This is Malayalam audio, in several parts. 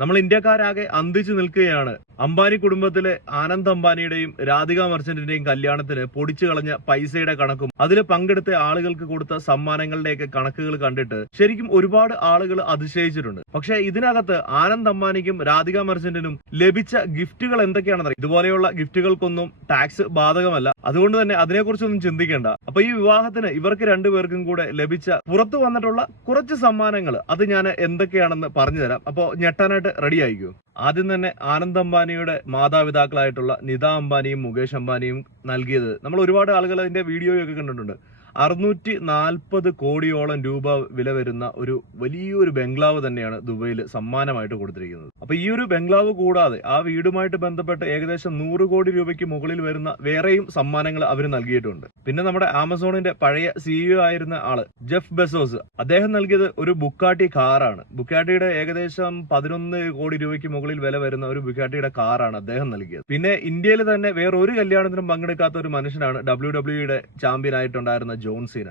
നമ്മൾ ഇന്ത്യക്കാരാകെ അന്തിച്ചു നിൽക്കുകയാണ്. അംബാനി കുടുംബത്തിലെ ആനന്ദ് അംബാനിയുടെയും രാധിക മർച്ചന്റിന്റെയും കല്യാണത്തിന് പൊടിച്ചു കളഞ്ഞ പൈസയുടെ കണക്കും അതിൽ പങ്കെടുത്ത ആളുകൾക്ക് കൊടുത്ത സമ്മാനങ്ങളുടെയൊക്കെ കണക്കുകൾ കണ്ടിട്ട് ശരിക്കും ഒരുപാട് ആളുകൾ അതിശയിച്ചിട്ടുണ്ട്. പക്ഷേ ഇതിനകത്ത് ആനന്ദ് അംബാനിക്കും രാധിക മർച്ചന്റിനും ലഭിച്ച ഗിഫ്റ്റുകൾ എന്തൊക്കെയാണെന്നറിയാം. ഇതുപോലെയുള്ള ഗിഫ്റ്റുകൾക്കൊന്നും ടാക്സ് ബാധകമല്ല. അതുകൊണ്ട് തന്നെ അതിനെക്കുറിച്ചൊന്നും ചിന്തിക്കേണ്ട. അപ്പൊ ഈ വിവാഹത്തിന് ഇവർക്ക് രണ്ടുപേർക്കും കൂടെ ലഭിച്ച പുറത്തു വന്നിട്ടുള്ള കുറച്ച് സമ്മാനങ്ങൾ അത് ഞാൻ എന്തൊക്കെയാണെന്ന് പറഞ്ഞു തരാം. അപ്പോ ഞെട്ടാനായിട്ട് റെഡി ആയിക്കോ. ആദ്യം തന്നെ ആനന്ദ് അംബാനിയുടെ മാതാപിതാക്കളായിട്ടുള്ള നിത അംബാനിയും മുകേഷ് അംബാനിയും നൽകിയത് നമ്മൾ ഒരുപാട് ആളുകൾ അതിന്റെ വീഡിയോയൊക്കെ കണ്ടിട്ടുണ്ട്. 640 കോടിയോളം രൂപ വില വരുന്ന ഒരു വലിയൊരു ബംഗ്ലാവ് തന്നെയാണ് ദുബൈയിൽ സമ്മാനമായിട്ട് കൊടുത്തിരിക്കുന്നത്. അപ്പൊ ഈ ഒരു ബംഗ്ലാവ് കൂടാതെ ആ വീടുമായിട്ട് ബന്ധപ്പെട്ട് ഏകദേശം 100 കോടി രൂപയ്ക്ക് മുകളിൽ വരുന്ന വേറെയും സമ്മാനങ്ങൾ അവർ നൽകിയിട്ടുണ്ട്. പിന്നെ നമ്മുടെ ആമസോണിന്റെ പഴയ CEO ആയിരുന്ന ആള് ജെഫ് ബെസോസ്, അദ്ദേഹം നൽകിയത് ഒരു ബുക്കാട്ടി കാറാണ്. ബുക്കാട്ടിയുടെ ഏകദേശം 11 കോടി രൂപയ്ക്ക് മുകളിൽ വില വരുന്ന ഒരു ബുക്കാട്ടിയുടെ കാറാണ് അദ്ദേഹം നൽകിയത്. പിന്നെ ഇന്ത്യയിൽ തന്നെ വേറൊരു കല്യാണത്തിനും പങ്കെടുക്കാത്ത ഒരു മനുഷ്യനാണ് WWE ചാമ്പ്യൻ ആയിട്ടുണ്ടായിരുന്ന ജോൺ സീന.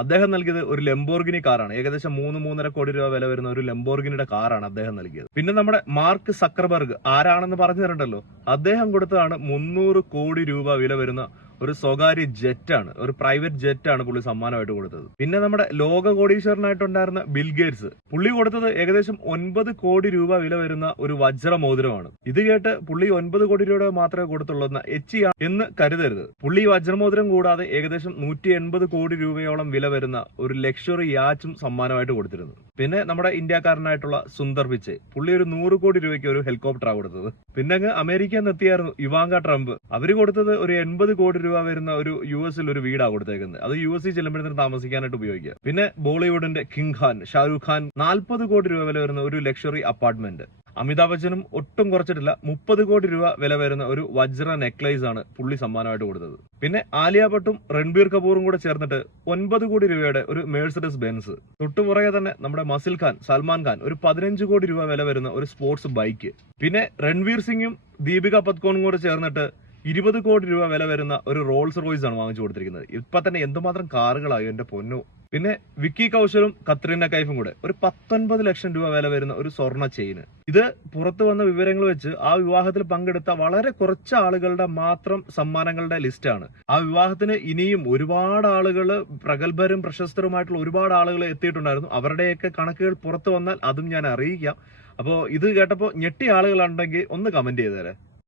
അദ്ദേഹം നൽകിയത് ഒരു ലെംബോർഗിനി കാറാണ്. ഏകദേശം 3-3.5 കോടി രൂപ വില വരുന്ന ഒരു ലെംബോർഗിനിയുടെ കാറാണ് അദ്ദേഹം നൽകിയത്. പിന്നെ നമ്മുടെ മാർക്ക് സക്കർബർഗ് ആരാണെന്ന് പറഞ്ഞു തരണ്ടല്ലോ, അദ്ദേഹം കൊടുത്തതാണ് 300 കോടി രൂപ വില വരുന്ന ഒരു സ്വകാര്യ ജെറ്റാണ്, ഒരു പ്രൈവറ്റ് ജെറ്റാണ് പുള്ളി സമ്മാനമായിട്ട് കൊടുത്തത്. പിന്നെ നമ്മുടെ ലോക കോടീശ്വരനായിട്ടുണ്ടായിരുന്ന ബിൽ ഗേറ്റ്സ്, പുള്ളി കൊടുത്തത് ഏകദേശം 9 കോടി രൂപ വില വരുന്ന ഒരു വജ്ര മോതിരമാണ്. ഇത് കേട്ട് പുള്ളി 9 കോടി രൂപ മാത്രമേ കൊടുത്തുള്ളൂ എന്ന് കരുതരുത്. പുള്ളി വജ്രമോതിരം കൂടാതെ ഏകദേശം 180 കോടി രൂപയോളം വില വരുന്ന ഒരു ലക്ഷറി യാച്ചും സമ്മാനമായിട്ട് കൊടുത്തിരുന്നു. പിന്നെ നമ്മുടെ ഇന്ത്യക്കാരനായിട്ടുള്ള സുന്ദർ പിച്ചെ, പുള്ളി ഒരു 100 കോടി രൂപയ്ക്ക് ഒരു ഹെലികോപ്റ്ററാണ് കൊടുത്തത്. പിന്നെ അങ്ങ് അമേരിക്കയിൽ നിന്ന് എത്തിയായിരുന്നു ഇവാങ്ക ട്രംപ്. അവര് കൊടുത്തത് ഒരു 80 കോടി രൂപ വരുന്ന ഒരു US ഒരു വീടാണ് കൊടുത്തേക്കുന്നത്. അത് US ചെല്ലുമ്പോഴത്തേന് താമസിക്കാനായിട്ട് ഉപയോഗിക്കുക. പിന്നെ ബോളിവുഡിന്റെ കിങ് ഖാൻ ഷാരൂഖ് ഖാൻ 40 കോടി രൂപ വില വരുന്ന ഒരു ലക്ഷറി അപ്പാർട്ട്മെന്റ്. അമിതാഭ് ബച്ചനും ഒട്ടും കുറച്ചിട്ടില്ല, 30 കോടി രൂപ വില വരുന്ന ഒരു വജ്ര നെക്ലേസ് ആണ് പുള്ളി സമ്മാനമായിട്ട് കൊടുത്തത്. പിന്നെ ആലിയ ഭട്ടും രൺബീർ കപൂറും കൂടെ ചേർന്നിട്ട് 9 കോടി രൂപയുടെ ഒരു മേഴ്സിഡസ് ബെൻസ്. തൊട്ടുപുറകെ തന്നെ നമ്മുടെ മസിൽ ഖാൻ സൽമാൻ ഖാൻ ഒരു 15 കോടി രൂപ വില വരുന്ന ഒരു സ്പോർട്സ് ബൈക്ക്. പിന്നെ രൺവീർ സിംഗും ദീപിക പത്കോണും കൂടെ ചേർന്നിട്ട് 20 കോടി രൂപ വില വരുന്ന ഒരു റോൾസ് റോയ്സ് ആണ് വാങ്ങിച്ചു കൊടുത്തിരിക്കുന്നത്. ഇപ്പൊ തന്നെ എന്തുമാത്രം കാറുകളായോ എന്റെ പൊന്നു. പിന്നെ വിക്കി കൗശലും കത്രീന കൈഫും കൂടെ ഒരു 19 ലക്ഷം രൂപ വില വരുന്ന ഒരു സ്വർണ്ണ ചെയിന്. ഇത് പുറത്തു വന്ന വിവരങ്ങൾ വെച്ച് ആ വിവാഹത്തിൽ പങ്കെടുത്ത വളരെ കുറച്ച് ആളുകളുടെ മാത്രം സമ്മാനങ്ങളുടെ ലിസ്റ്റാണ്. ആ വിവാഹത്തിന് ഇനിയും ഒരുപാട് ആളുകൾ, പ്രഗത്ഭരും പ്രശസ്തരുമായിട്ടുള്ള ഒരുപാട് ആളുകൾ എത്തിയിട്ടുണ്ടായിരുന്നു. അവരുടെയൊക്കെ കണക്കുകൾ പുറത്തു വന്നാൽ അതും ഞാൻ അറിയിക്കാം. അപ്പോൾ ഇത് കേട്ടപ്പോൾ ഞെട്ടിയ ആളുകളുണ്ടെങ്കിൽ ഒന്ന് കമന്റ് ചെയ്തേരെ.